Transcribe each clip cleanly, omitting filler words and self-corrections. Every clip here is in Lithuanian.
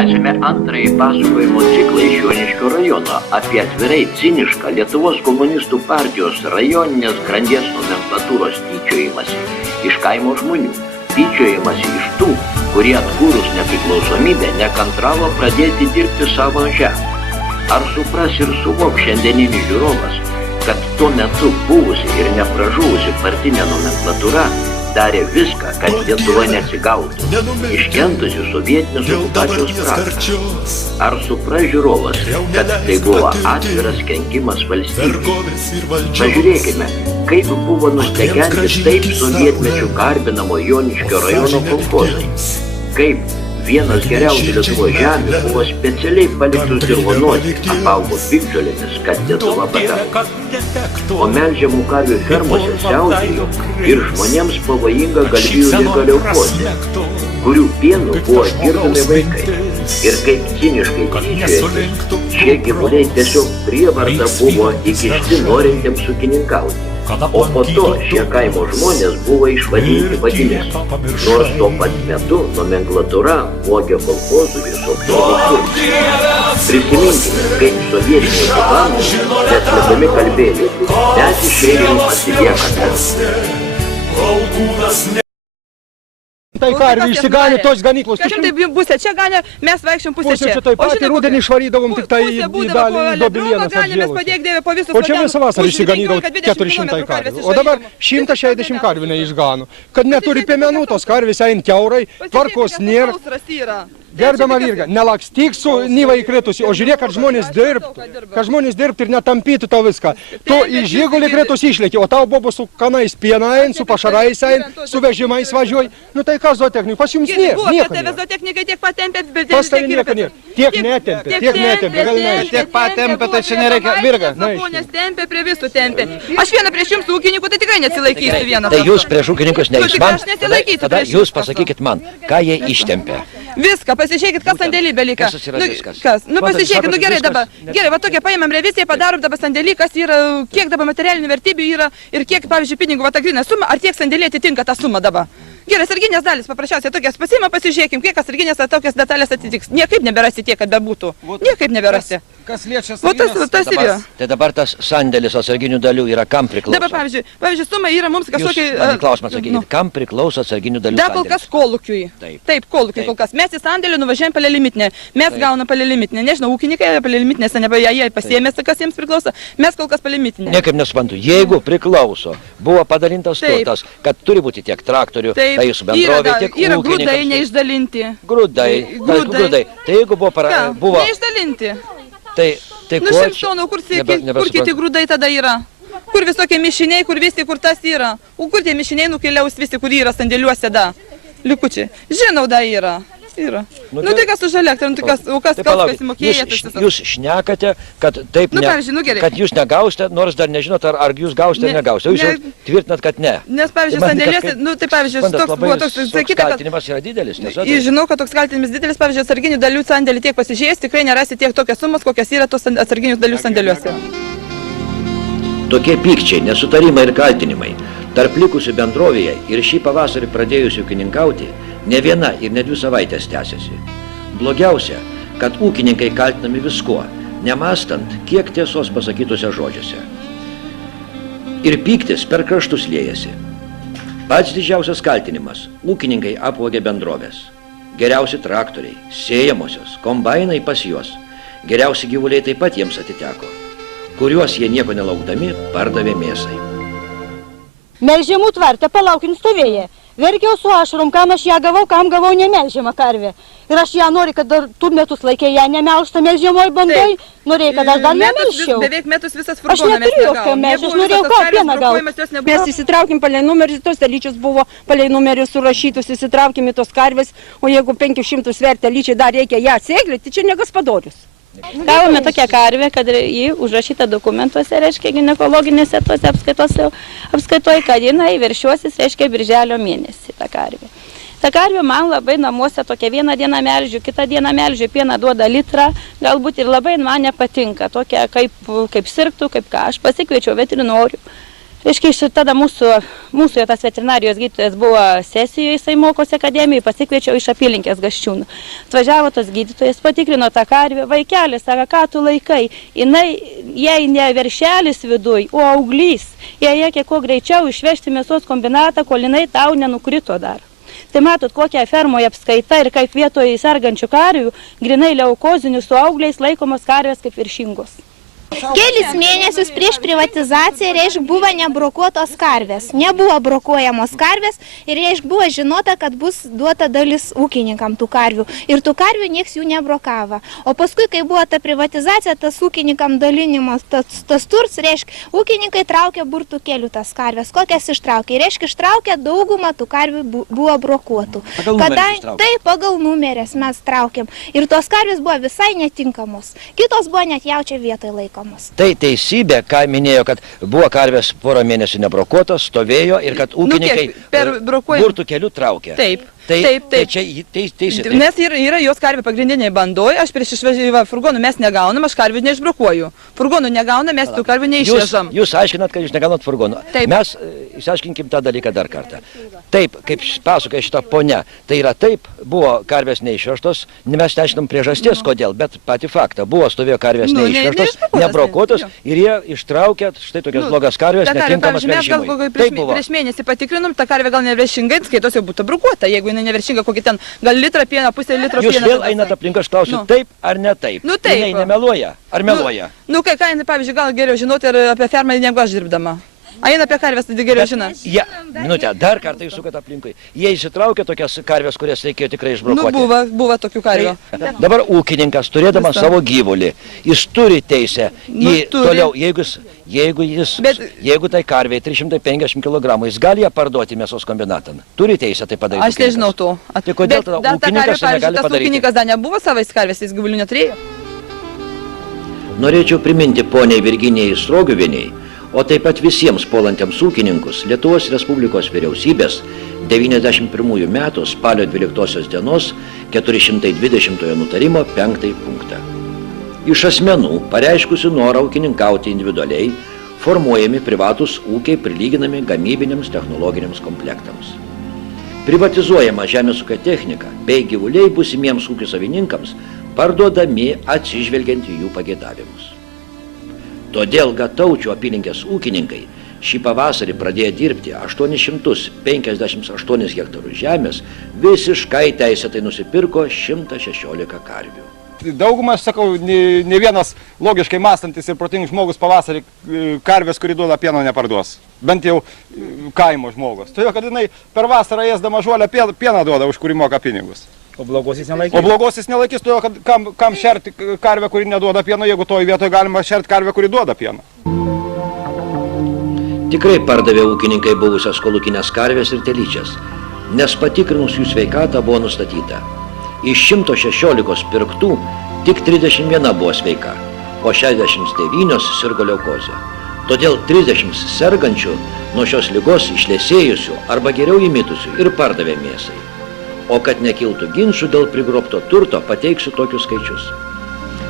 Tęsime antrąjį pasakojimo ciklą iš Joniškio rajono apie atvirai cinišką Lietuvos komunistų partijos rajoninės grandies nomenklatūros tyčiojimąsi iš kaimo žmonių, tyčiojimąsi iš tų, kurie atkūrus nepriklausomybę nekantravo pradėti dirbti savo žemę. Ar supras ir suvok šiandieninis žiūrovas, kad tuo metu buvusi ir nepražuvusi partinė nomenklatūra darė viską, kad Lietuva neatsigautų, iškentusi sovietinės okupacijos praktiką. Ar supras žiūrovas, kad tai buvo atviras kenkimas valstybei? Pažiūrėkime, kaip buvo nustekenti taip sovietmečių garbinamo Joniškio rajono kolchozai. Kaip vienas geriausių Lietuvos žemių buvo specialiai paliktus dirvonuoti, apaugo piktžolėmis, kad Lietuva patektų. O melžiamų karvių fermose siautėjo ir žmonėms pavojinga galvijų liga leukozė, kurių pienu buvo girdomi vaikai. Ir kaip ciniškai tyčiojasi, šie gyvuliai tiesiog prievarta buvo įkišti norintiems ūkininkauti. O po to šie kaimo žmonės buvo išvadinti vaginiais, nors tuo pat metu nomenklatūra vogė kolchozų visokių turtų. Prisiminkime, kaip sovietiniai okupantai neslėpdami kalbėjo, mes išėjom atsiliekame. Tai karvių išsiganė tos ganyklos. Kažkaip taip pusė čia ganė, mes vaikščiam pusė čia. Čia taip pat ir rudenį išvarydavom tik tai į dalį dobilienas atžėlus. O čia visą vasarą išsiganydavo 400 karvių. O dabar 160 karvių neišgano. Kad neturi piemenų, tos karvės eina kiaurai, tvarkos nėra. Gerbiama Virga, nelakstyk su nyva įkritusi, o žiūrėk, kad žmonės dirbtų. Kad žmonės dirbtų ir netampytų tau viską. Tu į žygulį kritus išlėki, o tau buvo su kanais pieną ein, su pašarais ein, su vežimais važiuoji. Nu tai kas zootechnikai? Pas jums nėra. Nieko nėra. Zootechnikai tiek patempė, bet pas tai nieko nėra. Tiek netempė, gal neaiškia. Tiek patempė, tai čia nereikia. Virga. Žmonės tempė, prie visų tempė. Aš vieną prieš jums ūkininkų, tai tikrai neatsilaikysiu vieną. Tai jūs prieš ūkininkus ne iš man. Tada jūs pasakykit man, ką jie ištempė. Viską, pasižiūrėkit, kas sandėly belika. Kas yra viskas? Kas? Nu pasižiūrėkit, nu gerai dabar. Gerai, va tokia paėmėm reviziją, padarom dabar sandėly, kas yra, kiek dabar materialinių vertybių yra ir kiek, pavyzdžiui, pinigų, va ta gryna suma, ar tiek sandėlį atitinka tą sumą dabar. Gerai, atsarginės dalis paprasčiausiai tokias pasiima, pasižiūrėkim, kiek atsarginės tokias detalės atitiks. Niekaip neberasi tiek, kad bebūtų. Niekaip neberasi. Kas liečia sandėlį. Tai dabar tas sandėlis atsarginių dalių yra kam priklauso? Dabar, pavyzdžiui, suma yra mums kažkokia... Jūs man klausimą sakykit, kam priklauso atsarginių dalių sandėlis? Da, kol kas kolūkiui. Taip, kolūkiui kol kas. Mes į sandėlį nuvažiuojam palei limitinę. Mes gaunam palei limitinę. Nežinau, ūkininkai palei limitinės, jie pasiėmė, kas jiems priklauso. Mes kol kas palei limitinę. Niekaip nesuprantu. Jeigu priklauso, buvo padalintas turtas, kad turi būti tiek traktorių, tai jūsų bendrovė, tiek ūkininkams. Yra grūdai neišdalinti. Grūdai. Tai jeigu buvo... Neišdalinti. Tai nu šimtonų, kur kiti grūdai tada yra? Kur visokie mišiniai, kur visi, kur tas yra? O kur tie mišiniai nukeliaus visi, kur yra sandėliuose, da? Likučiai. Žinau, da yra. Yra. Nu tai kas už elektrą, o kas pasimokėja? Jūs šnekate, kad taip, kad jūs negausite, nors dar nežinot, ar jūs gausite ar negausite. Jūs tvirtinat, kad ne. Nes, pavyzdžiui, sandėliuose, nu tai pavyzdžiui, toks buvo toks, sakyta, kad kaltinimas yra didelis. Žinau, kad toks kaltinimas didelis, pavyzdžiui, atsarginių dalių sandėlį tiek pasižiūrėjęs, tikrai nerasi tiek tokias sumas, kokias yra tos atsarginių dalių sandėliuose. Tokie pykčiai, nesutarimai ir kaltinimai tarp likusių bendrovėje ir šį pavasarį pradėjusių ūkininkauti ne viena ir ne 2 savaitės tęsiasi. Blogiausia, kad ūkininkai kaltinami viskuo, nemastant, kiek tiesos pasakytuose žodžiuose. Ir pyktis per kraštus liejasi. Pats didžiausias kaltinimas – ūkininkai apvogė bendrovės. Geriausi traktoriai, sėjamosios, kombainai pas juos. Geriausi gyvuliai taip pat jiems atiteko, kuriuos jie nieko nelaukdami pardavė mėsai. Melžiamų tvarte palaukin stovėję. Verkiau su ašarom, kam aš ją gavau, kam gavau nemelžiamą karvę. Ir aš ją noriu, kad dar 2 metus laikė ją nemelžtą melžiamoj bandoj. Norėjau, kad aš dar nemelžčiau. Beveik metus visas furgoną mes negavom. Aš norėjau ką pieną gauti. Mes įsitraukėm palei numerius, tos dalyčius buvo palei numerius surašytus, įsitraukėm į tos karvės, o jeigu 500 svertę lyčiai dar reikia ją atsėglyti, tai čia negaspadorius. Gavome tokią karvę, kad jį užrašyta dokumentuose, reiškia ginekologinėse tose apskaitoje, kad jinai veršiuosis, reiškia birželio mėnesį tą karvę. Ta karvė man labai namuose tokia vieną dieną melžiu, kitą dieną melžiu, pieną duoda litrą, galbūt ir labai man nepatinka, tokia kaip sirgtų, kaip ką. Aš pasikviečiau veterinorių. Reiškia, tada mūsų jau tas veterinarijos gydytojas buvo sesijoje, jisai mokosi akademijoje, pasikviečiau iš apylinkės Gaščiūnų. Atvažiavo tas gydytojas, patikrino tą karvę, vaikelį, sako, ką tu laikai, jei ne veršelis viduj, o auglys, jei reikia kuo greičiau išvežti mėsos kombinatą, kol jinai tau nenukrito dar. Tai matot, kokia fermoje apskaita ir kaip vietoje sergančių karvių, grinai leukozinių su augliais laikomos karvės kaip viršingos. Kelis mėnesius prieš privatizaciją, reiškia, buvo nebrokuotos karvės. Nebuvo brokuojamos karvės ir, reiškia, buvo žinota, kad bus duota dalis ūkininkam tų karvių. Ir tų karvių nieks jų nebrokavo. O paskui, kai buvo ta privatizacija, tas ūkininkam dalinimas, tas turts, reiškia, ūkininkai traukė burtukėlių tas karvės. Kokias ištraukė? Reiškia, ištraukė daugumą tų karvių buvo brokuotų. Tai pagal numerės mes traukėm. Ir tos karvės buvo visai netinkamos. Kitos buvo net jaučia vietoje laiko. Tai teisybė, ką minėjo, kad buvo karvės porą mėnesių nebrokuotos, stovėjo ir kad ūkininkai burtų kelių traukė. Taip. Tai čia teisė. Nes yra jos karvė pagrindiniai bandoj, aš prieš išvažiavimą furgonų mes negaunam, aš karvių neišbrokuoju. Furgonų negaunam, mes tų karvių neišvežam. Jūs aiškinat, kad jūs negaunat furgonų. Mes išaiškinkim tą dalyką dar kartą. Taip, kaip pasakoja šita ponia, tai yra taip, buvo karvės neišvežtos, mes nežinom priežasties, kodėl, bet pati faktą, buvo stovėjo karvės neišvežtos, nebrokuotos ir jie ištraukė štai tokias blogas karvės, netinkamas melžimui. Taip buvo. Prieš mėnesį patikrinom, ta karvė gal neveršingai, skaitos jau būtų brokuota, jeigu neveršinga kokį ten, gal litrą pieno, pusę litro pieno. Jūs vėl einat aplink, aš klausiu, taip ar ne taip? Nu taip. Jinai nemeluoja, ar meluoja? Nu kai jinai, pavyzdžiui, gal geriau žinoti ir apie fermą, negu aš dirbdama. Eina apie karvės, tai geriau žinot. Minutę, dar kartą jūs sukat aplinkui. Jie įsitraukė tokias karvės, kurias reikėjo tikrai išbrokuoti. Nu, buvo tokių karvių. Dabar ūkininkas, turėdamas savo gyvulį, jis turi teisę į toliau, jeigu tai karviai 350 kg, jis gali ją parduoti mėsos kombinatan. Turi teisę tai padaryti. Aš nežinau to. Tai kodėl tada ūkininkas tai negali padaryti? Ūkininkas dar nebuvo savais karvės, jis gyvulių neturėjo. Norėčiau priminti poniai Virginijai Strogiuvienei, o taip pat visiems puolantiems ūkininkus Lietuvos Respublikos vyriausybės 91 metų spalio 12 dienos 420 nutarimo 5 punktą. Iš asmenų, pareiškusių norą ūkininkauti individualiai, formuojami privatus ūkiai prilyginami gamybiniams technologiniams komplektams. Privatizuojama žemės ūkio technika bei gyvuliai būsimiems ūkių savininkams parduodami atsižvelgiant į jų pageidavimus. Todėl Gataučių apylinkės ūkininkai šį pavasarį pradėjo dirbti 858 hektarų žemės, visiškai teisėtai nusipirko 116 karvių. Daugumą, aš sakau, ne vienas logiškai mąstantis ir protingas žmogus pavasarį karvės, kuri duoda pieno, neparduos. Bent jau kaimo žmogus. Todėl, kad jinai per vasarą ėsdama žuolę pieną duoda, už kurį moka pinigus. O blogos jis nelaikys? O blogos jis nelaikys, todėl, kad kam šerti karvę, kuri neduoda pieno, jeigu toje vietoje galima šerti karvę, kuri duoda pieno. Tikrai pardavė ūkininkai buvusias kolūkinės karvės ir telyčias, nes patikrinus jų sveikatą buvo nustatyta. Iš 116 pirktų tik 31 buvo sveika, o 69 sirgo leukozė. Todėl 30 sergančių nuo šios ligos išlėsėjusių arba geriau įmitusių ir pardavė mėsai. O kad nekiltų ginčų dėl prigrobto turto, pateiksiu tokius skaičius.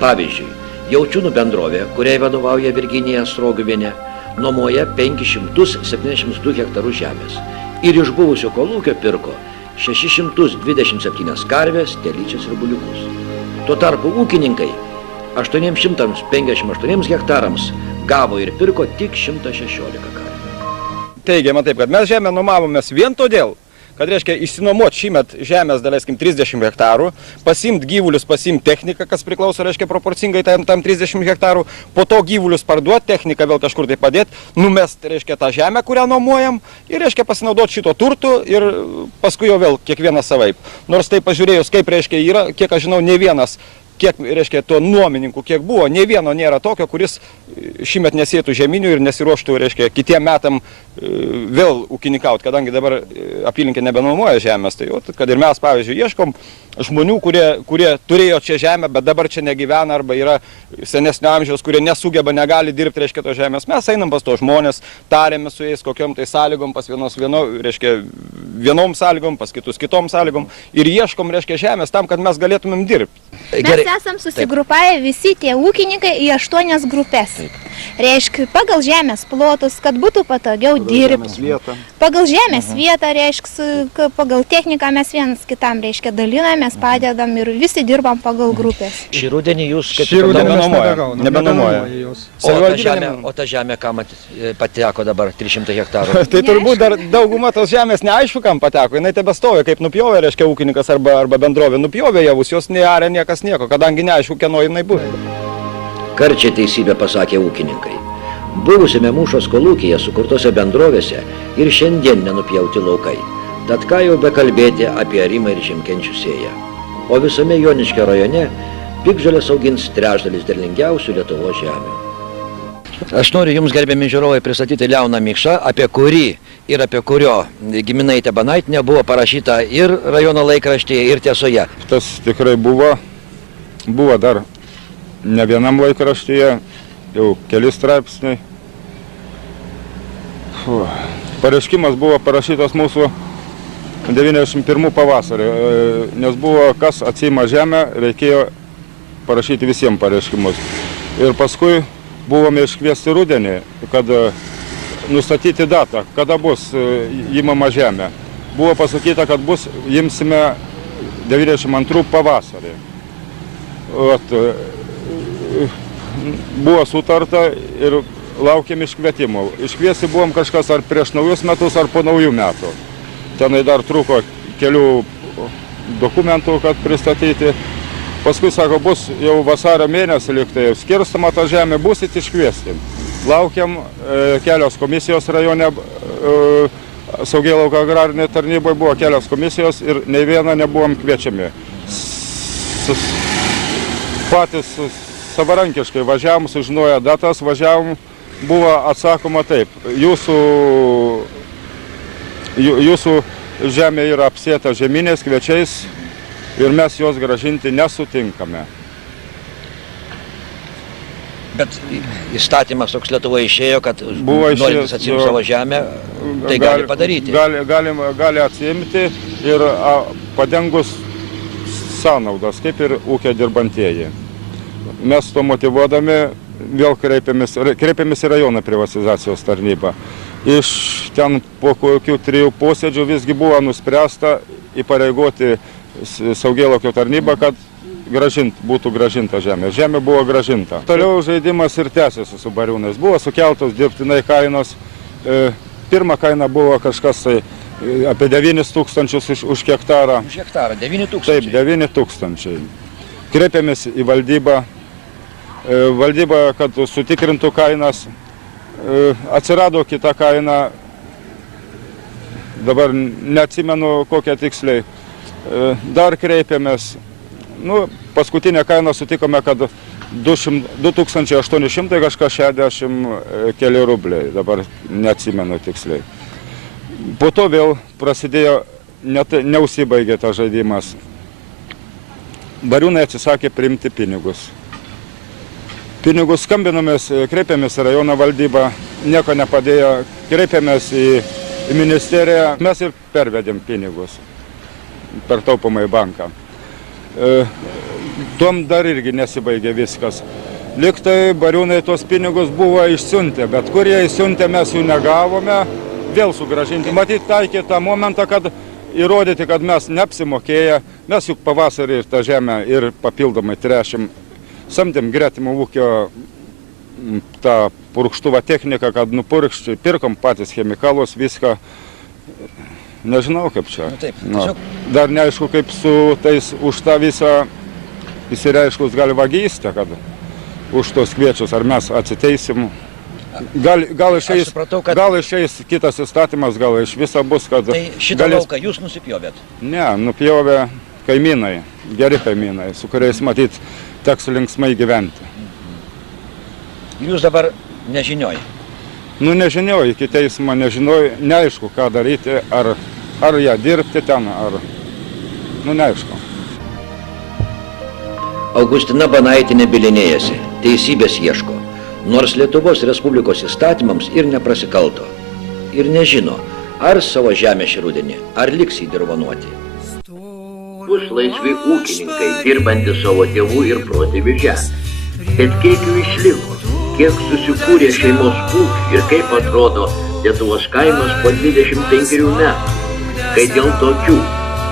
Pavyzdžiui, Jaučiūnų bendrovė, kuriai vadovauja Virginija Strogiuvienė, nuomoja 572 hektarų žemės ir iš buvusio kolūkio pirko 627 karvės, telyčias ir buliukus. Tuo tarpu ūkininkai 858 hektarams gavo ir pirko tik 116 karvių. Teigiama taip, kad mes žemę nuomavomės vien todėl, kad reiškia išsinuomoti šįmet žemės, daleiskim, 30 hektarų, pasiimti gyvulius, pasiimti techniką, kas priklauso, reiškia, proporcingai tam 30 hektarų, po to gyvulius parduoti, techniką vėl kažkur tai padėti, numesti, reiškia, tą žemę, kurią nuomojam, ir, reiškia, pasinaudoti šito turtu ir paskui jau vėl kiekvienas savaip. Nors tai pažiūrėjus, kaip, reiškia, yra, kiek aš žinau, ne vienas, kiek, reiškia, to nuomininkų, kiek buvo, ne vieno nėra tokio, kuris šįmet nesėtų žeminių ir nesiruoštų, reiškia, kitiem metam vėl ūkininkauti, kadangi dabar apylinkė nebenuomoja žemės. Tai, kad ir mes, pavyzdžiui, ieškom žmonių, kurie turėjo čia žemę, bet dabar čia negyvena arba yra senesnio amžiaus, kurie nesugeba, negali dirbti, reiškia, to žemės. Mes einam pas to žmonės, tarėme su jais, kokiom tai sąlygom, pas reiškia, vienom sąlygom, pas kitus kitom sąlygom ir ieškom, reiškia, žemės tam, kad mes galėtumėm dirbti. Mes esam susigrupavę visi tie ūkininkai į 8 grupės. reiškia, pagal žemės plotus, kad būtų patogiau dirbti. Pagal žemės vietą, reiškia, pagal techniką mes vienas kitam, reiškia, dalinamės, padedam ir visi dirbam pagal grupės. Šį rudenį jūs kaip Šį rudenį mes nebenuomoja. O ta žemė, kam pateko dabar 300 hektarų? Tai turbūt dar dauguma tos žemės neaišku, kam pateko. Jinai tebestovi, kaip nupjovė, reiškia, ūkininkas arba bendrovė nupjovė javus, jos nearė niekas nieko, kadangi neaišku, kieno jinai buvo. Karčiai teisybę pasakė ūkininkai. Buvusiame mūšos kolūkyje sukurtose bendrovėse ir šiandien nenupjauti laukai. Tad ką jau bekalbėti apie arimą ir žiemkenčių sėją. O visame Joniškio rajone piktžolės augins trečdalis derlingiausių Lietuvos žemių. Aš noriu Jums, gerbiami žiūrovai, pristatyti Leoną Mikšą, apie kurį ir apie kurio giminaitė Banaitinė buvo parašyta ir rajono laikraštyje, ir Tiesoje. Tas tikrai buvo dar ne vienam laikraštyje, jau keli straipsniai. Pareiškimas buvo parašytas mūsų 91 pavasarį, nes buvo kas atsiima žemę, reikėjo parašyti visiems pareiškimus. Ir paskui buvome iškviesti rudenį, kad nustatyti datą, kada bus įmama žemė. Buvo pasakyta, kad imsime 92 pavasarį. Buvo sutarta ir laukėm iškvietimų. Iškviesti buvom kažkas ar prieš naujus metus, ar po naujų metų. Tenai dar truko kelių dokumentų, kad pristatyti. Paskui, sako, bus jau vasario mėnesį liktai skirstama ta žemė, busit iškviesti. Laukiam, kelios komisijos rajone, Saugielauko agrarinė tarnyboje buvo kelios komisijos ir nei vieną nebuvom kviečiami. Patys savarankiškai važiavom, sužinoję datas, važiavom, buvo atsakoma taip, jūsų žemė yra apsėta žemynės kviečiais ir mes juos gražinti nesutinkame. Bet įstatymas toks Lietuvoje išėjo, kad norintis atsiimti savo žemę, tai gali padaryti. Gali atsiimti ir padengus sąnaudas, kaip ir ūkio dirbantieji. Mes to motyvuodami vėl kreipėmės į rajono privatizacijos tarnybą. Iš ten po kokių 3 posėdžių visgi buvo nuspręsta įpareigoti Saugielaukio tarnybą, kad būtų gražinta žemė. Žemė buvo gražinta. Toliau žaidimas ir tęsiasi su bariūnais. Buvo sukeltos dirbtinai kainos. Pirma kaina buvo kažkas tai apie 9 000 už hektarą. Už hektarą, 9 000? Taip, 9 000. Kreipėmės į valdybą. Valdyba, kad sutikrintų kainas. Atsirado kita kaina. Dabar neatsimenu kokią tiksliai. Dar kreipėmės. Paskutinę kainą sutikome, kad 2800 kažkas 60 keli rubliai, dabar neatsimenu tiksliai. Po to vėl prasidėjo, neusibaigė tas žaidimas. Bariūnai atsisakė priimti pinigus. Pinigus skambinamės, kreipėmės į rajono valdybą, nieko nepadėjo, kreipėmės į ministeriją, mes ir pervedėm pinigus per taupomąjį banką. Tuom dar irgi nesibaigė viskas. Liktai bariūnai tos pinigus buvo išsiuntę, bet kur jie išsiuntė, mes jų negavome, vėl sugrąžinti. Matyt, taikė tą momentą, kad įrodyti, kad mes neapsimokėję, mes juk pavasarį ir tą žemę ir papildomai tręšim. Samdėm gretimo ūkio tą purkštuvą techniką, kad nupurkšti, pirkom patys chemikalus, viską. Nežinau kaip čia. Dar neaišku, kaip su tais už tą visą įsireiškus gali vagystę, kad už tos kviečius, ar mes atsiteisim. Gal išeis kitas įstatymas, gal iš viso bus, kad... Tai šitą lauką jūs nusipjovėt? Ne, nupjovė kaimynai, geri kaimynai, su kuriais matyt teks linksmai gyventi. Jūs dabar nežinioj? Nežinioj, iki teismo nežinoj, neaišku, ką daryti, ar ją dirbti ten, ar... neaišku. Augustina Banaitinė bilinėjasi, teisybės ieško, nors Lietuvos Respublikos įstatymams ir neprasikalto. Ir nežino, ar savo žemę šį rudenį, ar liks įdirvonuoti. Bus laisvi ūkininkai, dirbantys savo tėvų ir protėvių žemę. Bet kiek jų išliko? kiek susikūrė šeimos ūkių ir kaip atrodo Lietuvos kaimas po 25 metų, kai dėl tokių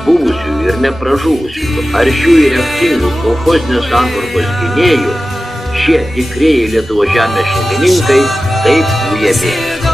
buvusių ir nepražuvusių, aršių ir akcingų kolchozinės santvarkos gynėjų, šie tikrieji Lietuvos žemės šeimininkai taip ujami.